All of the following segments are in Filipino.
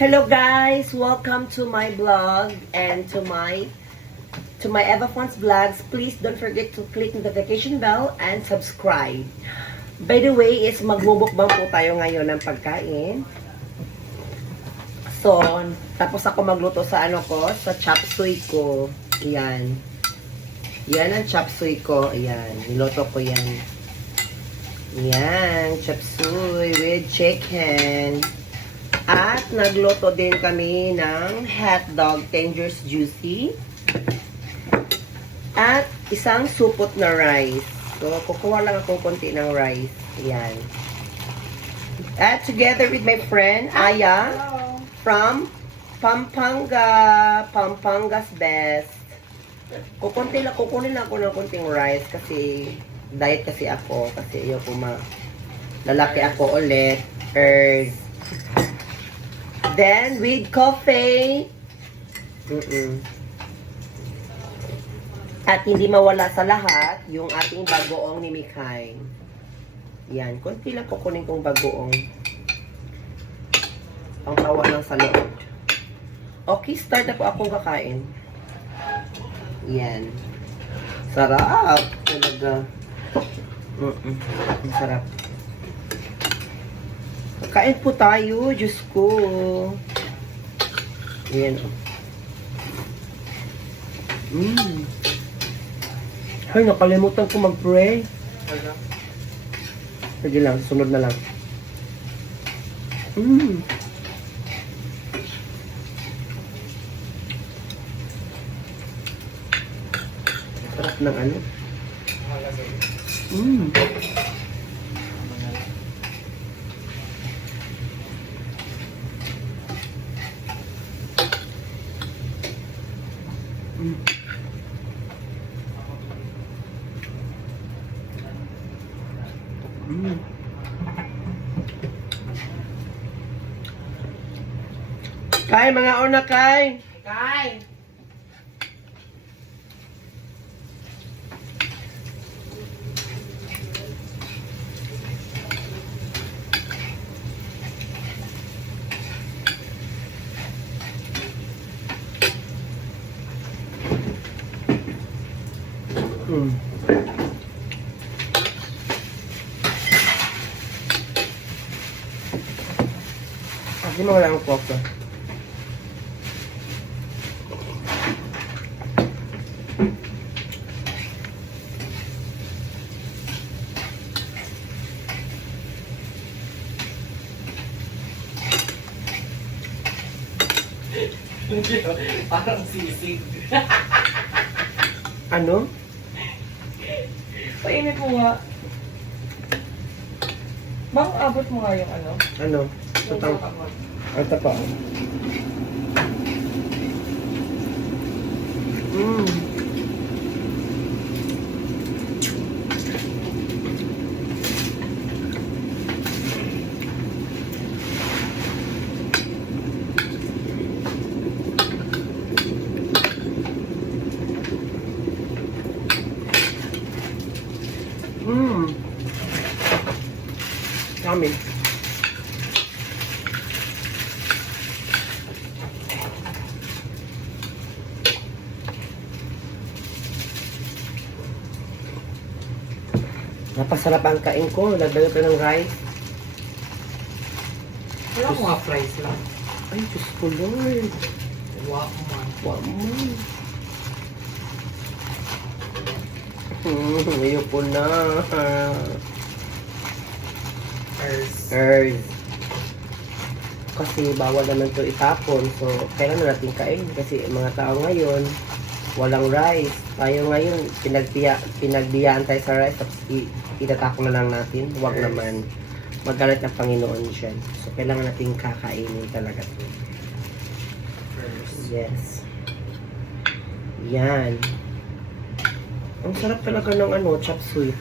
Hello guys, welcome to my vlog and to my Eva Fonts vlogs. Please don't forget to click notification bell and subscribe. By the way, is magbubukbang po tayo ngayon ng pagkain. So, tapos ako magluto sa sa chop suey ko. Yan. Yan ang chop suey ko. Ayan, niluto ko yan. Yan, chop suey with chicken. At nagluto din kami ng hotdog, Tanger's Juicy. At isang supot na rice. So, kukuha lang akong konti ng rice. Ayan. At together with my friend, Aya, from Pampanga's Best. Kukunin lang ako ng konting rice kasi diet kasi ako. Kasi ayoko lalaki ako ulit. Then, with coffee. At hindi mawala sa lahat, yung ating bagoong ni Mikay. Yan. Kunti lang kukunin kong bagoong. Pangtawa lang sa loob. Okay, start na po akong kakain. Yan. Sarap. Talaga. Ang sarap. Kain po tayo, Diyos ko. Ayan. Ay, nakalimutan ko mag-pray. Sige lang, sunod na lang. Sarap ng ano. Kay, mga una, Kay. Kay. Kasi mo wala ang coke. Parang sisig. Ano? Painit mo nga. Bang abot mo nga yung ano? Ano? Tutang. Ang tapa. Yummy. Napasarap ang kain ko. Lagdagan ko ng rice. Wala ko nga fries lang. Ay, Diyos ko, Lord. Wow man. Wow, man. Ayoko na. Earth. Kasi bawal naman to itapon. So, kailan na natin kain? Kasi mga tao ngayon, walang rice. Tayo ngayon, pinagbiyaan tayo sa rice, tapos itatapon na lang natin. Huwag naman. Magalit ng Panginoon siya. So, kailangan natin kakainin talaga to. Yes. Yan. Ang sarap talaga ng chop suey.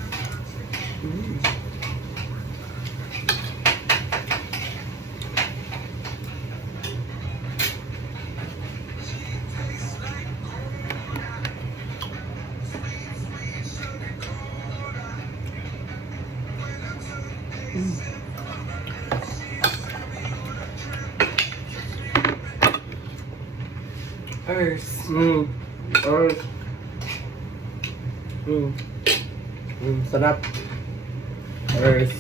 Ers. Or, sarap. Earth.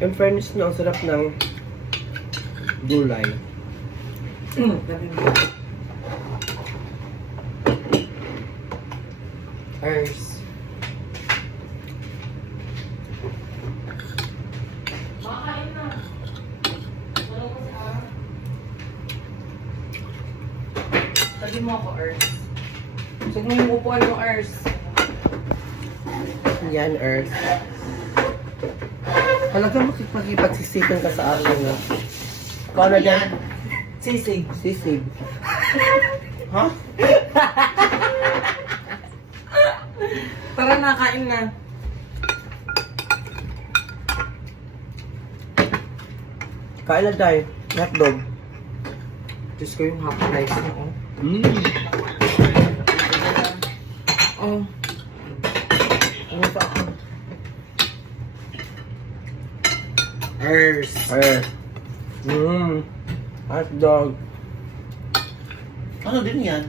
In fairness na, ang sarap ng gulay. Ers. Tagi mo ako, Ers. Sige mo yung upuan mo, Ers. Yan, Earth. Talagang makipagsisipan ka sa akin na. Paano yan? Sisig. Sisig. Ha? Tara na, kain na. Kain na tayo. Hotdog. Diyos ko yung half life niya, oh. Oh. Ano pa ako? Ers. Earth. Hotdog. Ano din yan?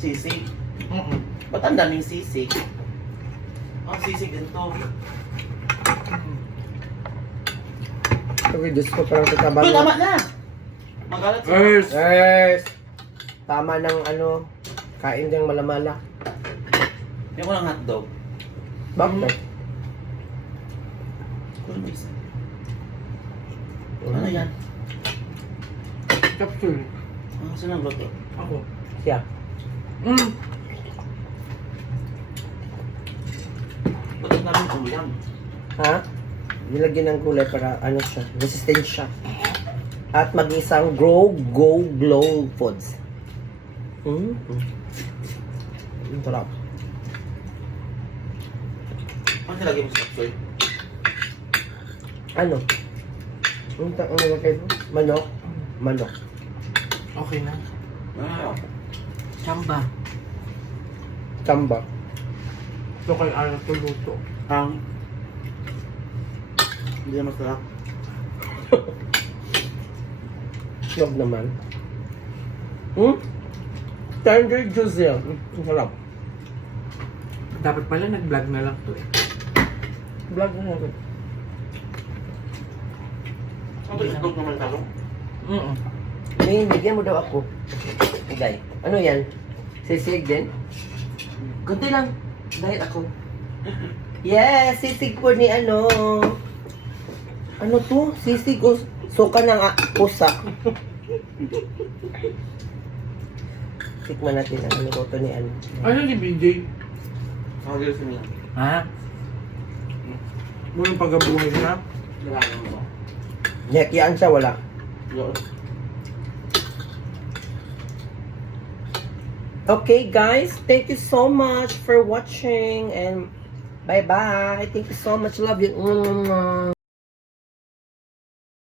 Sisig. Ba't ang daming sisig? Sisig din to. Okay, Diyos ko, parang tataba Uy, mo. tama na! Magalat sa... Earth. Tama ng ano, kain diyang malamala. Yung ko ng hotdog. Bakit? Kulang isa. Ano yan? Capsule. Sino ang luto? Ako. Siya. Ba't ang daming ulam? Ha? Nilagyan ng gulay para ano siya, resistant siya. At mag-isang grow, go, glow foods. Ang sarap. Ano nilagay mo sa kapsoy? Ano? Ang nilagay mo? Manok? Manok. Okay na. Wow. Chamba. Kamba. Ito kay Ara to luto. Hindi na masarap. Huwag naman. Tender juice yan. Ang sarap. Dapat pala nag-vlog na lang to eh. Vlog na natin. Ano ito? Hotdog naman talo? May bigyan mo daw ako. Guy. Ano yan? Sisig din? Kunti lang. Dahil ako. Yes! Sisig po ni ano. Ano to? Sisig o suka ng pusa. Tikman natin ang ano to ni ano. Ano ni BJ? Kagil sa nila. Ha? Mo yung pagabuhay na? Dalagang mo. Yakiyaan siya, wala. Yun. Okay guys, thank you so much for watching and bye bye. Thank you so much. Love you.